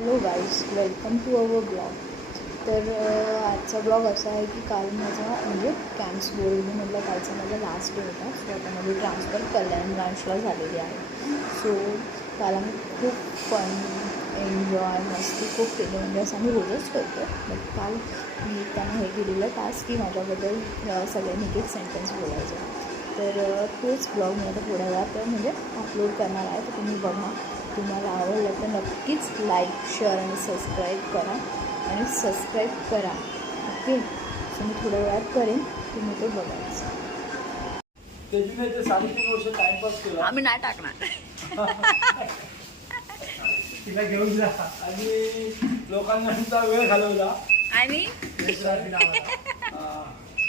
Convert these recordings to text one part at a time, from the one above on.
Hello guys, welcome to our blog. तर आजचा blog असा आहे की काल माझा म्हणजे कॅम्प्स बोरिवलीमधला कालचा माझा लास्ट डे होता. सो आता माझी ट्रान्सफर कल्याण ब्रांचला झालेली आहे. सो काल आम्ही खूप फन एन्जॉय मस्ती खूप केली, म्हणजे असं आम्ही रोजच करतो. बट काल मी त्यांना हे केलेलं टास्क की माझ्याबद्दल सगळ्यांनी एक एक सेंटेन्स बोलायचं. तर तोच ब्लॉग मी आता थोड्या वेळात म्हणजे अपलोड करणार आहे. तर तुम्ही बघा, तुम्हाला आवडलं तर नक्कीच लाईक, शेअर आणि सबस्क्राईब करा आणि सबस्क्राईब करा. ओके, सो मी थोड्या वेळात करेन, तुम्ही तो बघायचं. त्याची 3.5 वर्ष टाइमपास केला. आम्ही नाही टाकणार. तिला घेऊन जा आणि लोकांना वेळ घालवला आणि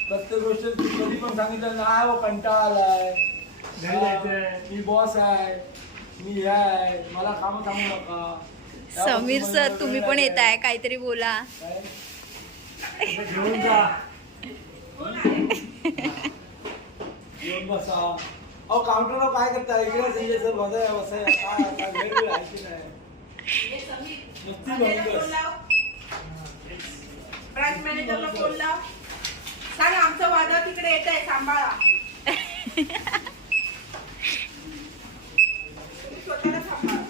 प्रत्येक गोष्ट कधी पण सांगितलं नाही हो कंटाळा आलाय, घरी जायचंय, मी बॉस आहे, मी हे आहे, मला काम सांगू नका. समीर सर, तुम्ही पण येत आहे, काहीतरी बोला. घेऊन जा, घेऊन बसा. अहो काउंटरवर काय करताय? इकडे संजय सर बसाय बसाय काय वेळ राहायची नाही. नुसती ब्रांच मॅनेजरला फोन लाव, सांग आमचं वादळ तिकडे येत आहे, सांभाळा. स्वतःला सांभाळा.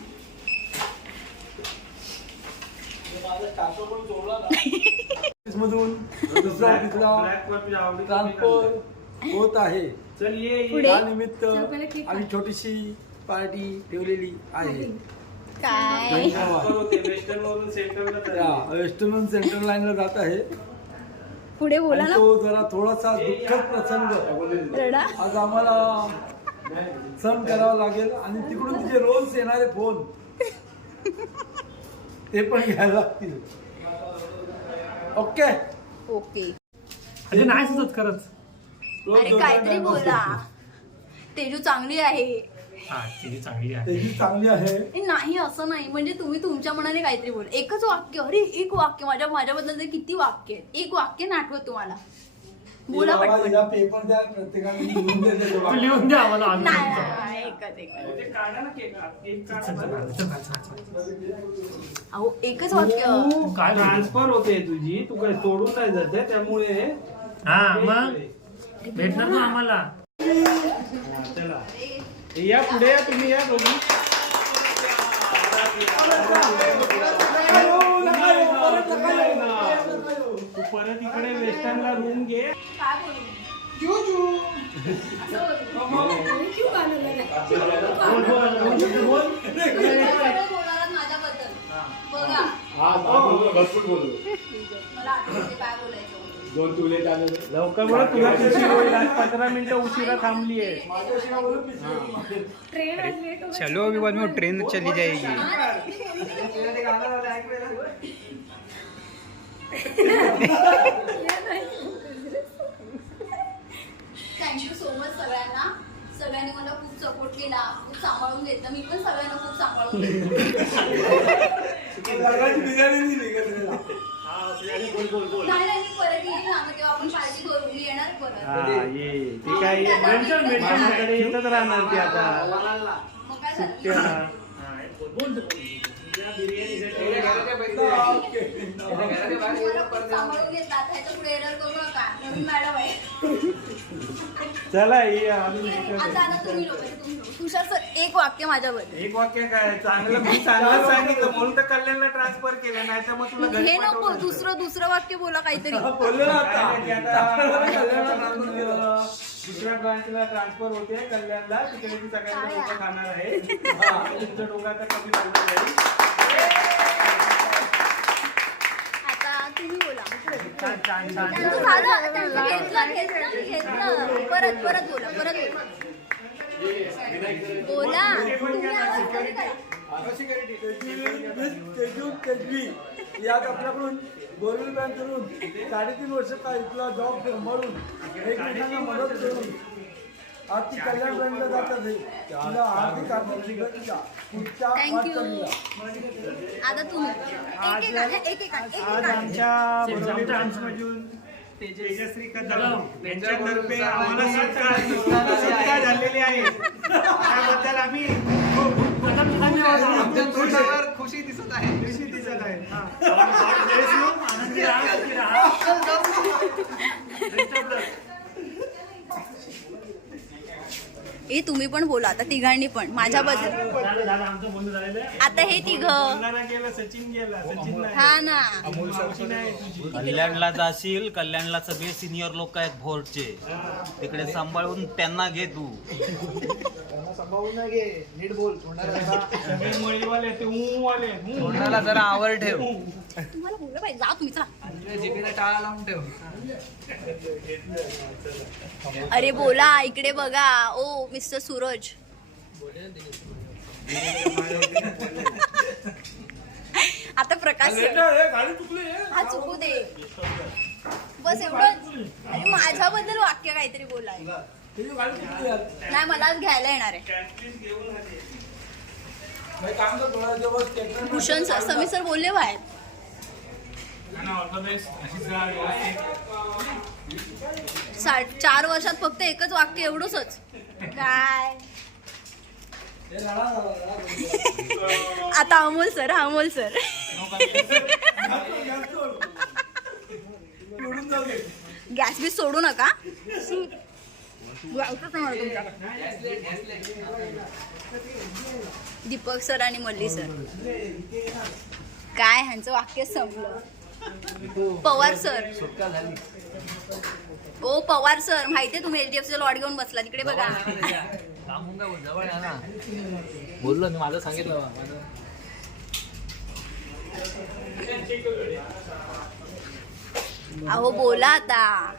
माझा टाटो पण जोडला ना मधून दुसरा ट्रान्सफर होत आहे. त्यानिमित्त आम्ही छोटीशी पार्टी ठेवलेली आहे. काय वेस्टर्न सेंट्रल लाईनला जात आहे. पुढे बोला ना. तो जरा थोडासा दुःखद प्रसंग रडा. आज आम्हाला सहन करावा लागेल आणि तिकडून तिचे रोज येणारे फोन ते पण घ्यायला लागतील. Okay okay. अरे नाही सुचत खरंच. अरे काहीतरी बोला. तेजू चांगली आहे. हा ती चांगली आहे. त्याची चांगली आहे. नाही असं नाही, म्हणजे तुम्ही तुमच्या मनाने काहीतरी बोला. एकच वाक्य. अरे एक वाक्य. माझ्याबद्दल तर किती वाक्य आहेत. एक वाक्य नाही आठवत तुम्हाला. बोला पटपट. पेपर द्या प्रत्येकाने लिहून देते. तू लिहून द्या आम्हाला आम्ही नाही, लिहून नाही, एकच. जाऊ. अहो एकच वाक्य. काय ट्रान्सफर होते तुझी, तू काय सोडून नाही जाते, त्यामुळे हा मग भेटणार ना आम्हाला. चला या पुढे या, तुम्ही या दोघी. तू परत इकडे वेस्टर्नला रूम घे. काय बोलू? माझ्याबद्दल बघा. मला आठवते काय बोलायचं. लवकर बोला, तुला किती होईल? आज 15 मिनिटं उशिरा थांबली आहे. चलो अभी बाद में ट्रेन चली जाएगी. थँक्यू सो मच सगळ्यांना. सगळ्यांनी मला खूप सपोर्ट केला, खूप सांभाळून घेतलं. मी पण सगळ्यांना खूप सांभाळून नाही, मी परत येईल ना, मग तेव्हा आपण पार्टी करू. मी येणार परत. हा ये ती काय मेंटनकडे येतच राहणार ती आता मग काय झालं? सुट्ट्या. मला खूप सांभाळून घेतला. ह्याच्या पुढे एरर करू नका. नवीन मॅडम आहे. चला ये अजून आता तुम्ही लोक. तुषार सर एक वाक्य माझ्याबद्दल. एक वाक्य काय चांगलं, मी चांगलं सांगितलं म्हणून तर कल्याणला ट्रान्सफर केलं, नाही तर मग तुला घरी हे नको, पाठवलं. दुसरं वाक्य बोला काहीतरी. दुसऱ्या ब्रांचला ट्रान्सफर होते कल्याणला, तिकडे ती सगळ्यांना लोक खाणार आहे. तुमचं डोकं आता कमी लागलं जाईल. आता तुम्ही बोला. छान छान छान. त्यांचं झालं, त्यांचं घेतलं. परत बोला, बोला. तुम्ही आवाज कमी करा. तेजवी यात आपल्याकडून बोरिवली बँक करून 3.5 वर्ष काय इथला जॉब सांभाळून एकमेकांना मदत करून आज ती कल्याण बँकला जातात. तिला आर्थिक शुभेच्छा पुढच्या थँक्यू. आता तुम्ही एक आज आमच्या बोरिवली ब्रांचमधून तेजश्री कदम यांच्यातर्फे आम्हाला सुटका झालेली आहे. त्याबद्दल आम्ही खूप धन्यवाद. खुशी दिसत आहे. हा. आनंदी राहा, सुखी राहा. Best of luck. ए तुम्ही पण बोला आता तिघांनी पण माझ्याबद्दल. झालं, आमचं बोलणं झालेलं आहे. आता हे तिघ मुलाला गेला, सचिन गेला, सचिन नाही. हा ना. मावशी नाही तुझी. कल्याणला जाशील, कल्याणला सगळे सिनियर लोक आहेत भोरचे, तिकडे सांभाळून त्यांना घे तू. सगळे मुळीवाले ते ऊ वाले ऊ. तोंडाला जरा आवर ठेव. तुम्हाला बोललं पाहिजे जा तुम्ही चला. जिभेला टाळा लावून ठेव. अरे बोला इकडे बघा. ओ मिस्टर सूरज. आता प्रकाश sir. गाडी चुकली हा चुकू दे बस एवढं. अरे माझ्याबद्दल वाक्य काहीतरी बोलाय. तुझी गाडी चुकली यार. नाही मलाच घ्यायला येणार आहे. नाही, काम कर थोडा दिवस tractor Bhushan sir Sameer sir बोलले बाहेर. ना, all the best. अशीच राहा व्यवस्थित. 4 वर्षात फक्त एकच वाक्य एवढंच काय. हे राडा झाला. आता अमोल सर अमोल सर निवडून जाऊ दे. गॅस बी सोडू नका. ऐकत नाही मला तुमच्याकडे. दीपक सर आणि मल्ली सर काय ह्यांचं वाक्य संपलं. पवार सर. ओ पवार सर माहितीये तुम्ही HDFC लॉट घेऊन बसला तिकडे बघा. जवळ आहे ना. बोललो मी माझं सांगितलं. अहो बोला आता.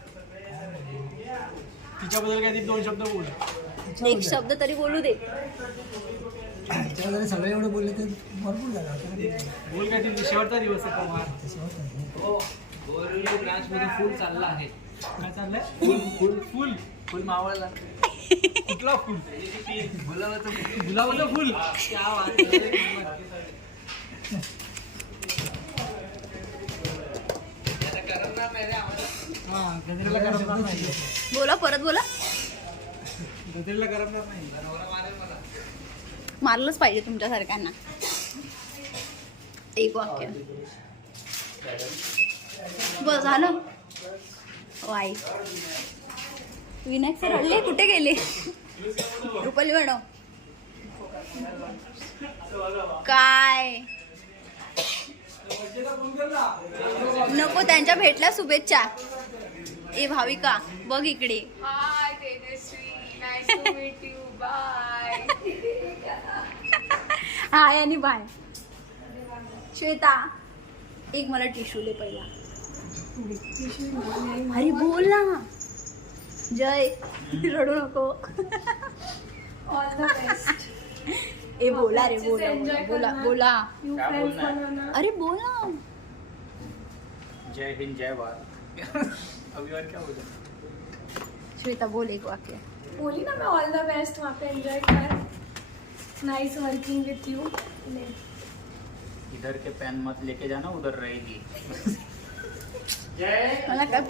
तिच्याबद्दल काय 2 शब्द बोल. एक शब्द तरी बोलू दे. सगळे एवढे बोलले तर भरपूर झाला. बोल काय ती शेवटचा दिवस आहे पवार. बोरिवली ब्रांच मध्ये फुल चालला आहे. काय चाललंय? फुल फुल मावळला. कुठला फुल? गुलाबाचं फुल. क्या बात आहे. हा, गजरेला करमणार नाही. बोला परत बोला. गजरेला करमणार नाही. मारलंच पाहिजे तुमच्या सारख्यांना. एक वाक्य बस झालं. वाई विनायक सर हल्ले कुठे गेले. रुपाली मॅडम काय नको त्यांच्या भेटल्या शुभेच्छा. ए भाविका बघ इकडे. Hi Tejaswi, nice to meet you. Bye. Hi आणि बाय. श्वेता एक मला टिश्यू दे पहिला. अरे बोल ना. जय रडू नको. All the best. ए बोला रे बोला Enjoy बोला करणार. बोला. यू फ्रेंड्स बनवणार. अरे बोला. जय हिंद जय भारत. अभिमान क्या बोला? श्वेता बोल एक वाक्य. बोली ना मैं ऑल द बेस्ट. वहाँ पे एंजॉय कर. Nice working with you. इधर के पेन मत लेके जाना, उधर रहेगी. मला काय